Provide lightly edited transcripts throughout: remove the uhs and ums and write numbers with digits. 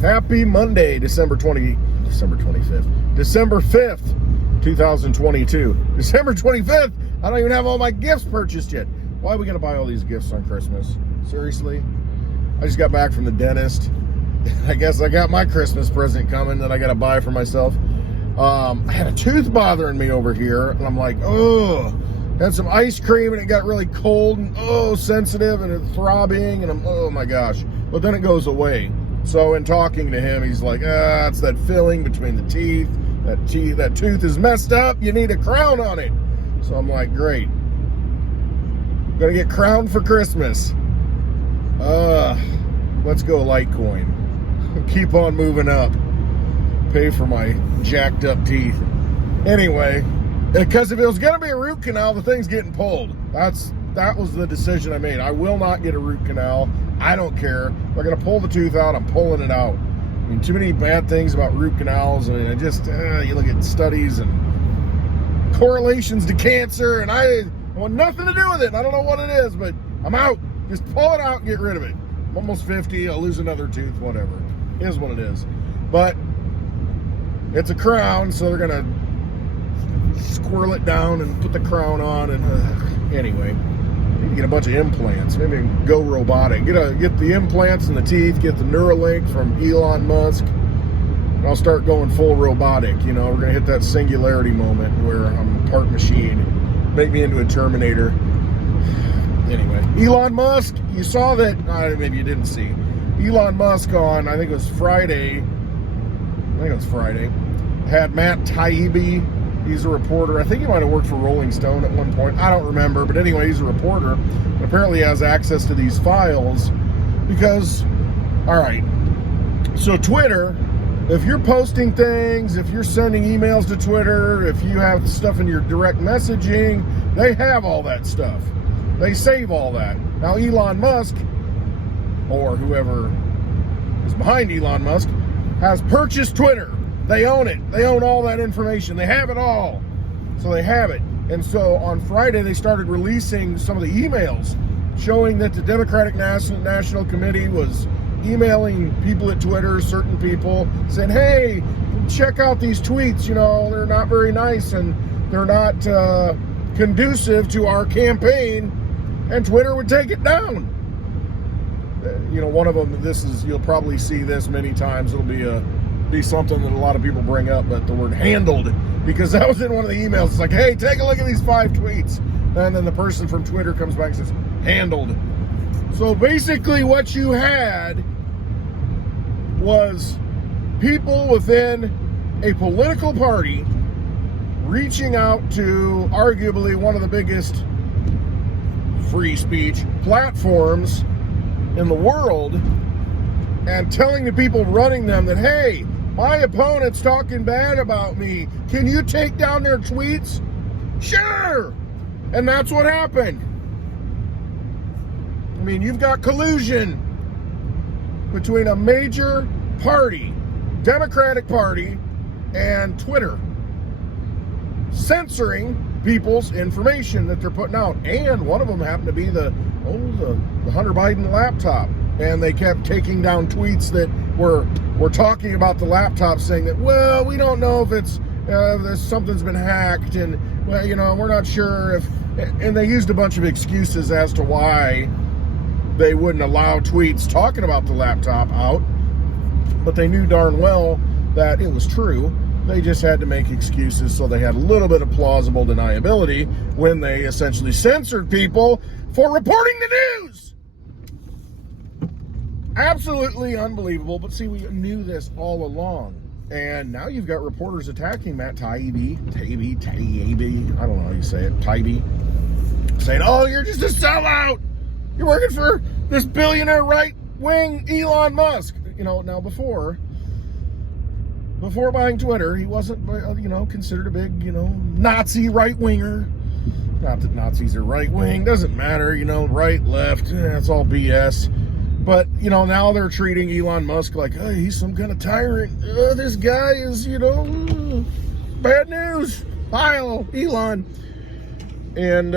Happy Monday, December 5th, 2022. December 25th, I don't even have all my gifts purchased yet. Why are we gonna buy all these gifts on Christmas? Seriously? I just got back from the dentist. I guess I got my Christmas present coming that I gotta buy for myself. I had a tooth bothering me over here, and I'm like, oh, had some ice cream and it got really cold and sensitive and it's throbbing and oh my gosh. But then it goes away. So in talking to him, he's like, it's that filling between the teeth. That tooth is messed up. You need a crown on it. So I'm like, great. Gonna get crowned for Christmas. Let's go Litecoin. Keep on moving up. Pay for my jacked up teeth. Anyway, because if it was gonna be a root canal, the thing's getting pulled. That was the decision I made. I will not get a root canal. I don't care. If I'm gonna pull the tooth out, I'm pulling it out. I mean, too many bad things about root canals, and I just you look at studies and correlations to cancer, and I want nothing to do with it. I don't know what it is, but I'm out. Just pull it out and get rid of it. I'm almost 50. I'll lose another tooth. Whatever. It is what it is. But it's a crown, so they're gonna squirrel it down and put the crown on. And anyway. Maybe get a bunch of implants. Maybe go robotic. Get the implants in the teeth. Get the Neuralink from Elon Musk. And I'll start going full robotic. You know, we're gonna hit that singularity moment where I'm a part machine. Make me into a Terminator. Anyway, Elon Musk. You saw that? Maybe you didn't see. Elon Musk on, I think it was Friday. Had Matt Taibbi. He's a reporter. I think he might have worked for Rolling Stone at one point. I don't remember. But anyway, he's a reporter. And apparently has access to these files because, all right, so Twitter, if you're posting things, if you're sending emails to Twitter, if you have stuff in your direct messaging, they have all that stuff. They save all that. Now, Elon Musk, or whoever is behind Elon Musk, has purchased Twitter. They own it. They own all that information. They have it all. So they have it. And so on Friday, they started releasing some of the emails showing that the Democratic National Committee was emailing people at Twitter, certain people, saying, hey, check out these tweets. You know, they're not very nice and they're not conducive to our campaign. And Twitter would take it down. You know, one of them, you'll probably see this many times. It'll be something that a lot of people bring up, but the word handled, because that was in one of the emails. It's like, hey, take a look at these 5 tweets. And then the person from Twitter comes back and says, handled. So basically what you had was people within a political party reaching out to arguably one of the biggest free speech platforms in the world and telling the people running them that, hey, my opponent's talking bad about me. Can you take down their tweets? Sure. And that's what happened. I mean, you've got collusion between a major party, Democratic Party, and Twitter, censoring people's information that they're putting out. And one of them happened to be the Hunter Biden laptop. And they kept taking down tweets that were talking about the laptop, saying that, well, we don't know if it's something's been hacked, and well, you know, we're not sure if. And they used a bunch of excuses as to why they wouldn't allow tweets talking about the laptop out, but they knew darn well that it was true. They just had to make excuses, so they had a little bit of plausible deniability when they essentially censored people for reporting the news. Absolutely unbelievable, but see, we knew this all along. And now you've got reporters attacking Matt Taibbi, I don't know how you say it, Taibbi, saying, oh, you're just a sellout. You're working for this billionaire right-wing Elon Musk. You know, now before buying Twitter, he wasn't, considered a big, Nazi right-winger. Not that Nazis are right-wing, doesn't matter, right, left, it's all BS. But, now they're treating Elon Musk like, oh, he's some kind of tyrant. This guy is, bad news. Heil, Elon. And,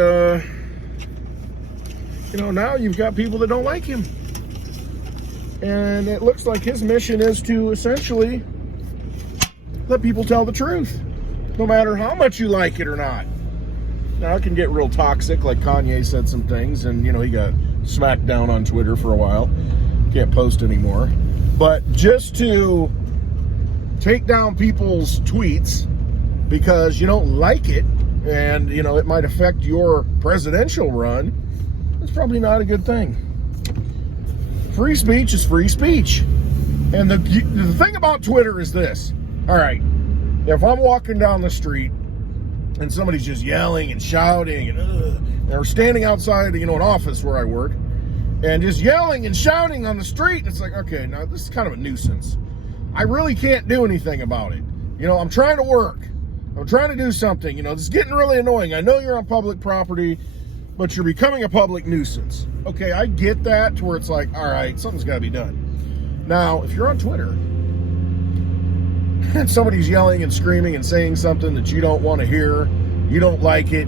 now you've got people that don't like him. And it looks like his mission is to essentially let people tell the truth, no matter how much you like it or not. Now, it can get real toxic, like Kanye said some things, and, he got smacked down on Twitter for a while. Can't post anymore. But just to take down people's tweets because you don't like it, and, it might affect your presidential run, it's probably not a good thing. Free speech is free speech. And the thing about Twitter is this. All right, if I'm walking down the street and somebody's just yelling and shouting and they're standing outside, an office where I work, and just yelling and shouting on the street, it's like, okay, now this is kind of a nuisance. I really can't do anything about it. I'm trying to work. I'm trying to do something. This is getting really annoying. I know you're on public property, but you're becoming a public nuisance. Okay, I get that, to where it's like, all right, something's got to be done. Now, if you're on Twitter and somebody's yelling and screaming and saying something that you don't want to hear, you don't like it,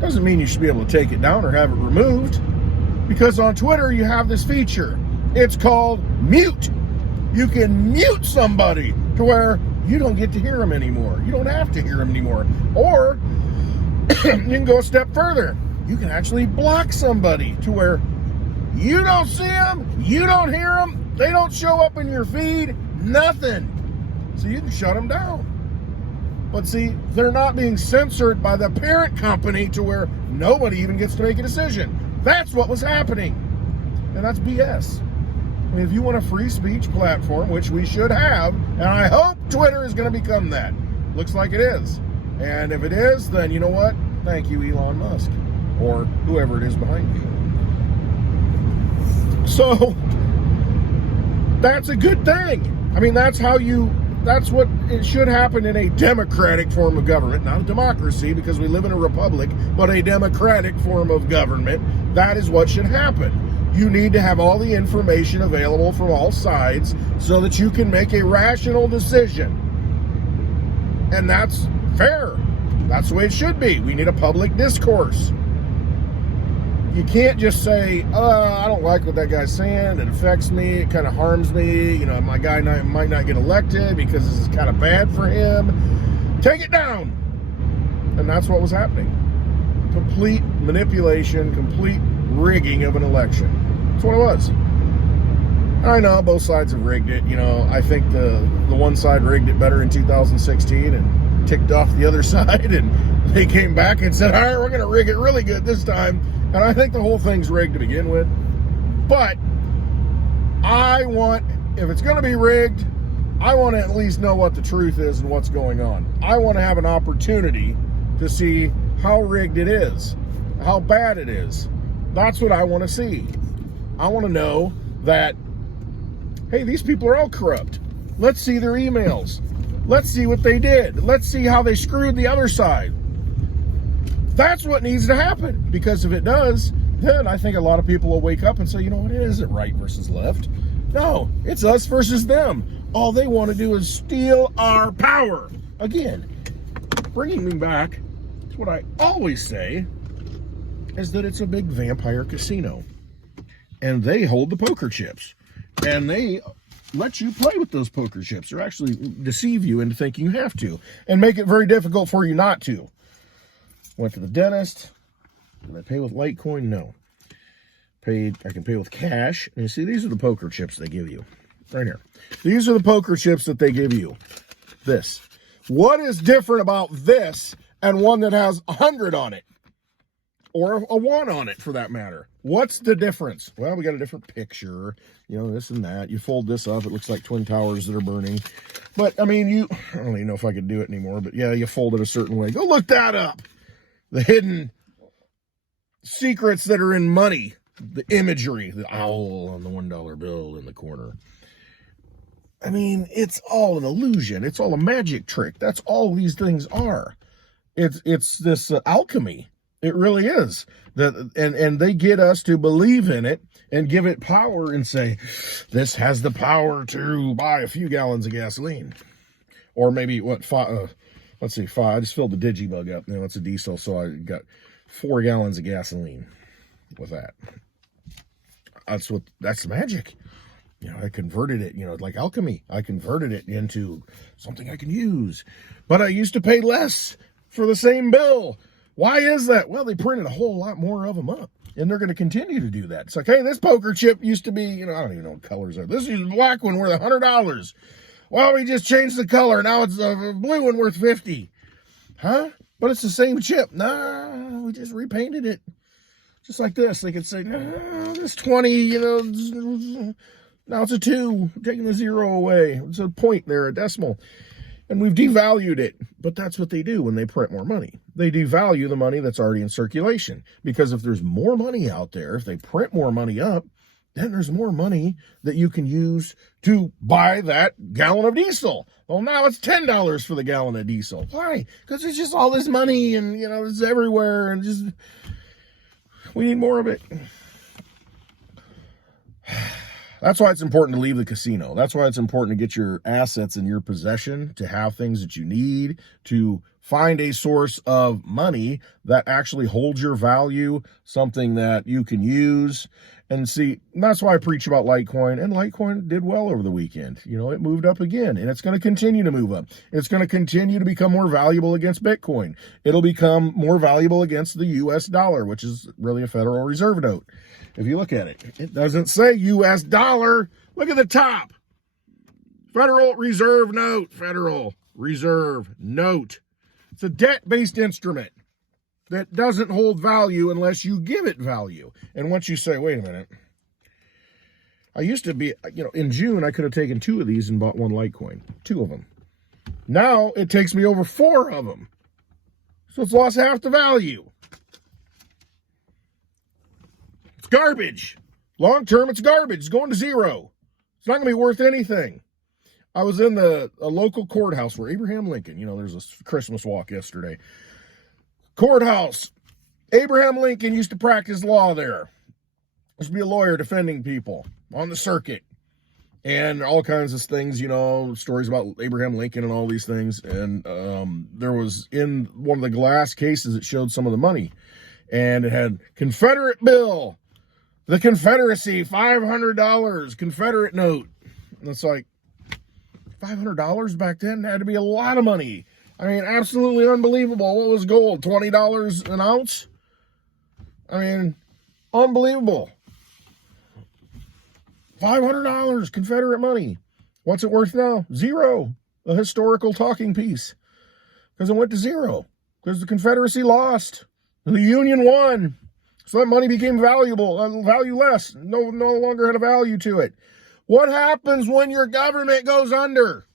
doesn't mean you should be able to take it down or have it removed. Because on Twitter, you have this feature. It's called mute. You can mute somebody to where you don't get to hear them anymore. You don't have to hear them anymore. Or you can go a step further. You can actually block somebody to where you don't see them, you don't hear them, they don't show up in your feed, nothing. So you can shut them down. But see, they're not being censored by the parent company to where nobody even gets to make a decision. That's what was happening. And that's BS. I mean, if you want a free speech platform, which we should have, and I hope Twitter is going to become that. Looks like it is. And if it is, then you know what? Thank you, Elon Musk, or whoever it is behind you. So, that's a good thing. I mean, that's what it should happen in a democratic form of government, not a democracy, because we live in a republic, but a democratic form of government. That is what should happen. You need to have all the information available from all sides so that you can make a rational decision. And that's fair. That's the way it should be. We need a public discourse. You can't just say, I don't like what that guy's saying. It affects me. It kind of harms me. My guy might not get elected because this is kind of bad for him. Take it down. And that's what was happening. Complete manipulation, complete rigging of an election. That's what it was. I know both sides have rigged it. I think the one side rigged it better in 2016 and ticked off the other side, and they came back and said, all right, we're going to rig it really good this time. And I think the whole thing's rigged to begin with. But if it's going to be rigged, I want to at least know what the truth is and what's going on. I want to have an opportunity to see how rigged it is, how bad it is. That's what I want to see. I want to know that, hey, these people are all corrupt. Let's see their emails. Let's see what they did. Let's see how they screwed the other side. That's what needs to happen. Because if it does, then I think a lot of people will wake up and say, it isn't right versus left. No, it's us versus them. All they want to do is steal our power. Again, bringing me back to what I always say is that it's a big vampire casino. And they hold the poker chips. And they let you play with those poker chips, or actually deceive you into thinking you have to, and make it very difficult for you not to. Went to the dentist. Did I pay with Litecoin? No. I can pay with cash. And you see, these are the poker chips they give you. Right here. These are the poker chips that they give you. This. What is different about this and one that has 100 on it? Or a 1 on it, for that matter. What's the difference? Well, we got a different picture, this and that. You fold this up, it looks like Twin Towers that are burning. But, I mean, I don't even know if I could do it anymore, but yeah, you fold it a certain way. Go look that up. The hidden secrets that are in money. The imagery, the owl on the $1 bill in the corner. I mean, it's all an illusion. It's all a magic trick. That's all these things are. It's this alchemy. It really is. And they get us to believe in it and give it power and say, this has the power to buy a few gallons of gasoline. Or maybe, let's see, 5. I just filled the Digibyte up. It's a diesel, so I got 4 gallons of gasoline with that. that's magic. I converted it, like alchemy. I converted it into something I can use. But I used to pay less for the same bill. Why is that? Well, they printed a whole lot more of them up. And they're going to continue to do that. It's like, hey, this poker chip used to be, I don't even know what colors are. This is a black one worth $100. Well, we just changed the color. Now it's a blue one worth $50. Huh? But it's the same chip. No, we just repainted it. Just like this. They could say, no, this 20, now it's a 2. I'm taking the 0 away. It's a point there, a decimal. And we've devalued it. But that's what they do when they print more money. They devalue the money that's already in circulation. Because if there's more money out there, if they print more money up, then there's more money that you can use to buy that gallon of diesel. Well, now it's $10 for the gallon of diesel. Why? Because there's just all this money and, it's everywhere and just, we need more of it. That's why it's important to leave the casino. That's why it's important to get your assets in your possession, to have things that you need, to find a source of money that actually holds your value, something that you can use. And see, that's why I preach about Litecoin, and Litecoin did well over the weekend. It moved up again, and it's going to continue to move up. It's going to continue to become more valuable against Bitcoin. It'll become more valuable against the U.S. dollar, which is really a Federal Reserve note. If you look at it, it doesn't say U.S. dollar. Look at the top. Federal Reserve note. Federal Reserve note. It's a debt-based instrument that doesn't hold value unless you give it value. And once you say, wait a minute, I used to be, in June, I could have taken 2 of these and bought 1 Litecoin, 2 of them. Now it takes me over 4 of them. So it's lost half the value. It's garbage. Long term, it's garbage. It's going to 0. It's not going to be worth anything. I was in a local courthouse where Abraham Lincoln, there's a Christmas walk yesterday. Courthouse. Abraham Lincoln used to practice law there. Used to be a lawyer defending people on the circuit. And all kinds of things, stories about Abraham Lincoln and all these things. And there was, in one of the glass cases, it showed some of the money. And it had Confederate bill, the Confederacy, $500, Confederate note. And it's like, $500 back then had to be a lot of money. I mean, absolutely unbelievable. What was gold? $20 an ounce? I mean, unbelievable. $500 Confederate money. What's it worth now? 0. A historical talking piece. Because it went to 0. Because the Confederacy lost. And the Union won. So that money became valueless. No longer had a value to it. What happens when your government goes under?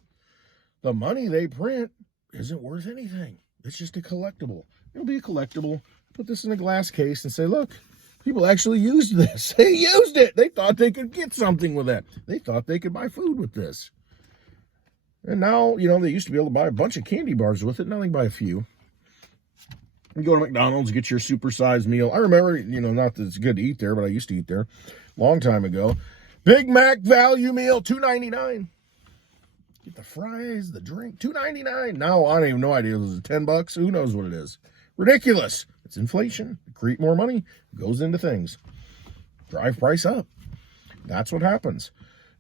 The money they print isn't worth anything. It's just a collectible. It'll be a collectible. Put this in a glass case and say, look, people actually used this. They used it. They thought they could get something with that. They thought they could buy food with this. And now, they used to be able to buy a bunch of candy bars with it. Now they can buy a few. You go to McDonald's, get your supersized meal. I remember, not that it's good to eat there, but I used to eat there a long time ago. Big Mac value meal, $2.99. Get the fries, the drink, $2.99. Now, I don't even know idea. Is it $10? Who knows what it is? Ridiculous. It's inflation. Create more money. Goes into things. Drive price up. That's what happens.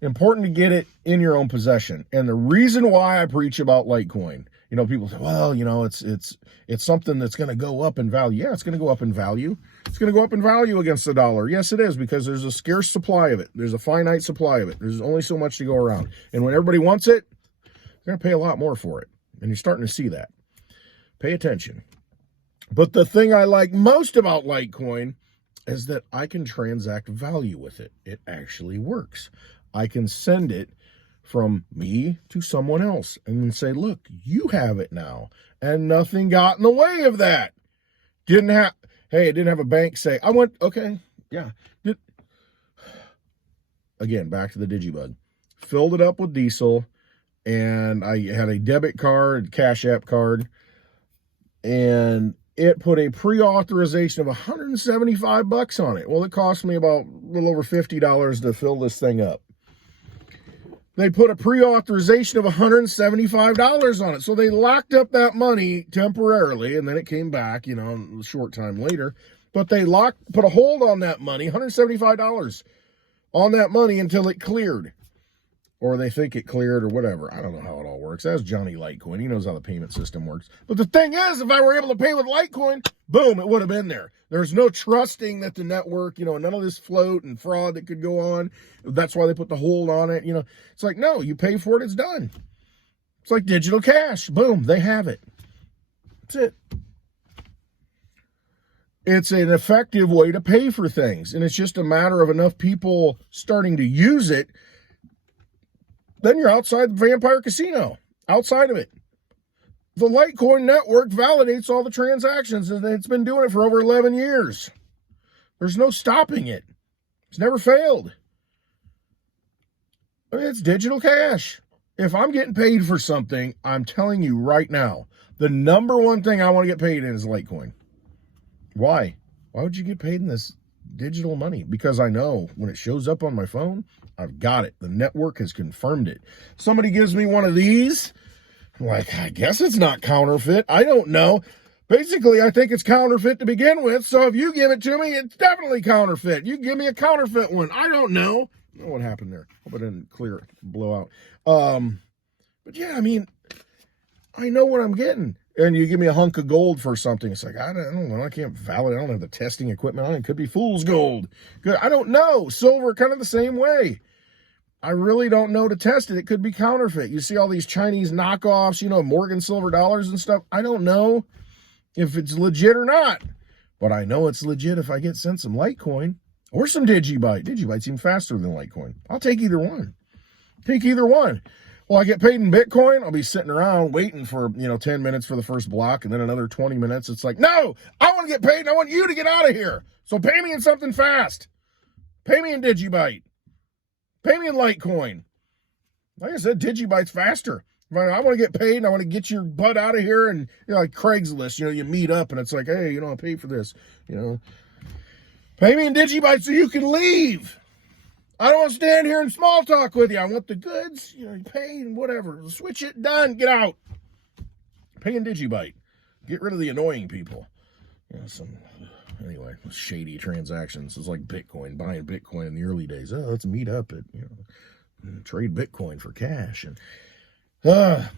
Important to get it in your own possession. And the reason why I preach about Litecoin, people say, well, it's something that's going to go up in value. Yeah, it's going to go up in value. It's going to go up in value against the dollar. Yes, it is, because there's a scarce supply of it. There's a finite supply of it. There's only so much to go around. And when everybody wants it, they're going to pay a lot more for it. And you're starting to see that. Pay attention. But the thing I like most about Litecoin is that I can transact value with it. It actually works. I can send it from me to someone else and then say, look, you have it now. And nothing got in the way of that. It didn't have a bank say, okay, yeah. Again, back to the Digibyte. Filled it up with diesel, and I had a debit card, CashApp card, and it put a pre-authorization of $175 on it. Well, it cost me about a little over $50 to fill this thing up. They put a pre-authorization of $175 on it. So they locked up that money temporarily, and then it came back, a short time later. But they put a hold on that money, $175. on that money until it cleared. Or they think it cleared or whatever. I don't know how it all works. That's Johnny Litecoin. He knows how the payment system works. But the thing is, if I were able to pay with Litecoin, boom, it would have been there. There's no trusting that the network, none of this float and fraud that could go on. That's why they put the hold on it. It's like, no, you pay for it, it's done. It's like digital cash. Boom, they have it. That's it. It's an effective way to pay for things. And it's just a matter of enough people starting to use it. Then you're outside the vampire casino, outside of it. The Litecoin network validates all the transactions, and it's been doing it for over 11 years. There's no stopping it. It's never failed. It's digital cash. If I'm getting paid for something, I'm telling you right now, the number one thing I want to get paid in is Litecoin. Why? Why would you get paid in this digital money? Because I know when it shows up on my phone, I've got it. The network has confirmed it. Somebody gives me one of these, I'm like, I guess it's not counterfeit. I don't know. Basically, I think it's counterfeit to begin with. So if you give it to me, it's definitely counterfeit. You give me a counterfeit one. I don't know. I don't know what happened there. Hope I didn't blow out. But yeah, I mean, I know what I'm getting. And you give me a hunk of gold for something. It's like, I don't know. I can't validate. I don't have the testing equipment on it. It could be fool's gold. Good. I don't know. Silver, kind of the same way. I really don't know to test it. It could be counterfeit. You see all these Chinese knockoffs, Morgan silver dollars and stuff. I don't know if it's legit or not. But I know it's legit if I get sent some Litecoin or some Digibyte. Digibyte's even faster than Litecoin. I'll take either one. Take either one. Well, I get paid in Bitcoin. I'll be sitting around waiting for, 10 minutes for the first block and then another 20 minutes. It's like, no, I want to get paid and I want you to get out of here. So pay me in something fast. Pay me in Digibyte. Pay me in Litecoin. Like I said, Digibyte's faster. I want to get paid and I want to get your butt out of here. And, like Craigslist, you meet up and it's like, hey, I pay for this, Pay me in Digibyte so you can leave. I don't want to stand here and small talk with you. I want the goods, you pay and whatever. Switch it, done, get out. Pay in Digibyte. Get rid of the annoying people. Anyway, shady transactions. It's like Bitcoin, buying Bitcoin in the early days. Oh, let's meet up at, trade Bitcoin for cash. And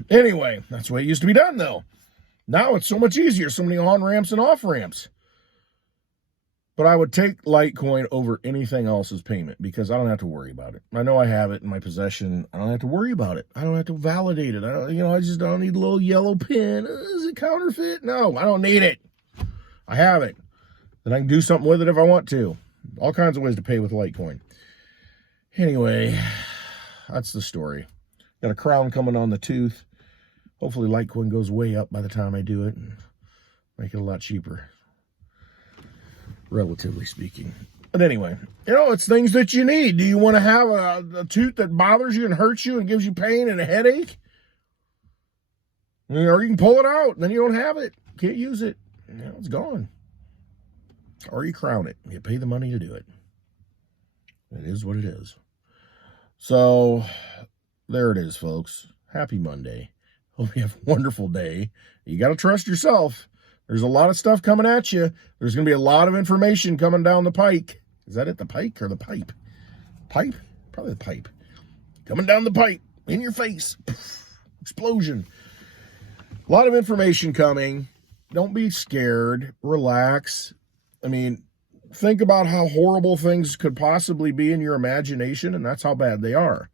anyway, that's the way it used to be done, though. Now it's so much easier. So many on-ramps and off-ramps. But I would take Litecoin over anything else as payment because I don't have to worry about it. I know I have it in my possession. I don't have to worry about it. I don't have to validate it. I just don't need a little yellow pin. Is it counterfeit? No, I don't need it. I have it. Then I can do something with it if I want to. All kinds of ways to pay with Litecoin. Anyway, that's the story. Got a crown coming on the tooth. Hopefully Litecoin goes way up by the time I do it and make it a lot cheaper. Relatively speaking. But anyway, it's things that you need. Do you want to have a tooth that bothers you and hurts you and gives you pain and a headache? Or you can pull it out and then you don't have it. Can't use it. It's gone. Or you crown it. You pay the money to do it. It is what it is. So, there it is, folks. Happy Monday. Hope you have a wonderful day. You got to trust yourself. There's a lot of stuff coming at you. There's going to be a lot of information coming down the pike. Is that it, the pike or the pipe? Pipe? Probably the pipe. Coming down the pipe. In your face. Explosion. A lot of information coming. Don't be scared. Relax. Think about how horrible things could possibly be in your imagination, and that's how bad they are.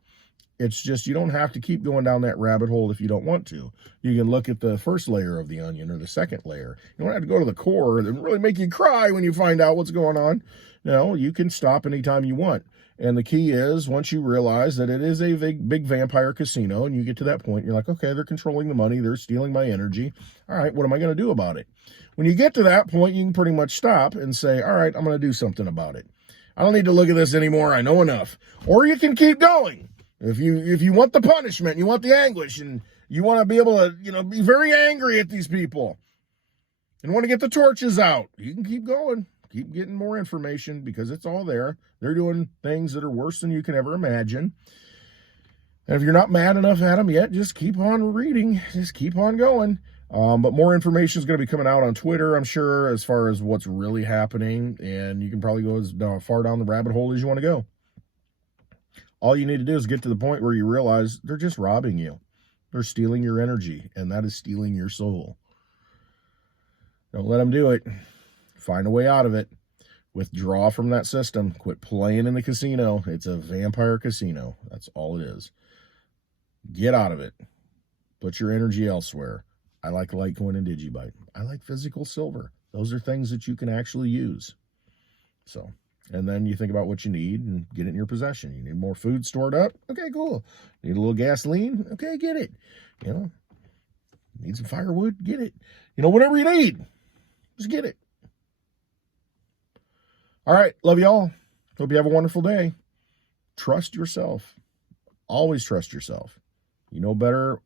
It's just you don't have to keep going down that rabbit hole if you don't want to. You can look at the first layer of the onion or the second layer. You don't have to go to the core and really make you cry when you find out what's going on. No, you can stop anytime you want. And the key is once you realize that it is a big vampire casino and you get to that point, you're like, okay, they're controlling the money. They're stealing my energy. All right, what am I going to do about it? When you get to that point, you can pretty much stop and say, all right, I'm going to do something about it. I don't need to look at this anymore. I know enough. Or you can keep going. If you want the punishment, you want the anguish, and you want to be able to, be very angry at these people and want to get the torches out, you can keep going. Keep getting more information because it's all there. They're doing things that are worse than you can ever imagine. And if you're not mad enough at them yet, just keep on reading. Just keep on going. But more information is going to be coming out on Twitter, I'm sure, as far as what's really happening. And you can probably go as far down the rabbit hole as you want to go. All you need to do is get to the point where you realize they're just robbing you. They're stealing your energy, and that is stealing your soul. Don't let them do it. Find a way out of it. Withdraw from that system. Quit playing in the casino. It's a vampire casino. That's all it is. Get out of it. Put your energy elsewhere. I like Litecoin and Digibyte. I like physical silver. Those are things that you can actually use. So, and then you think about what you need and get it in your possession. You need more food stored up? Okay, cool. Need a little gasoline? Okay, get it. You know, need some firewood? Get it. You know, whatever you need, just get it. All right, love y'all. Hope you have a wonderful day. Trust yourself. Always trust yourself. You know better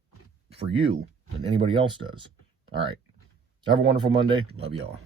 for you than anybody else does. All right. Have a wonderful Monday. Love y'all.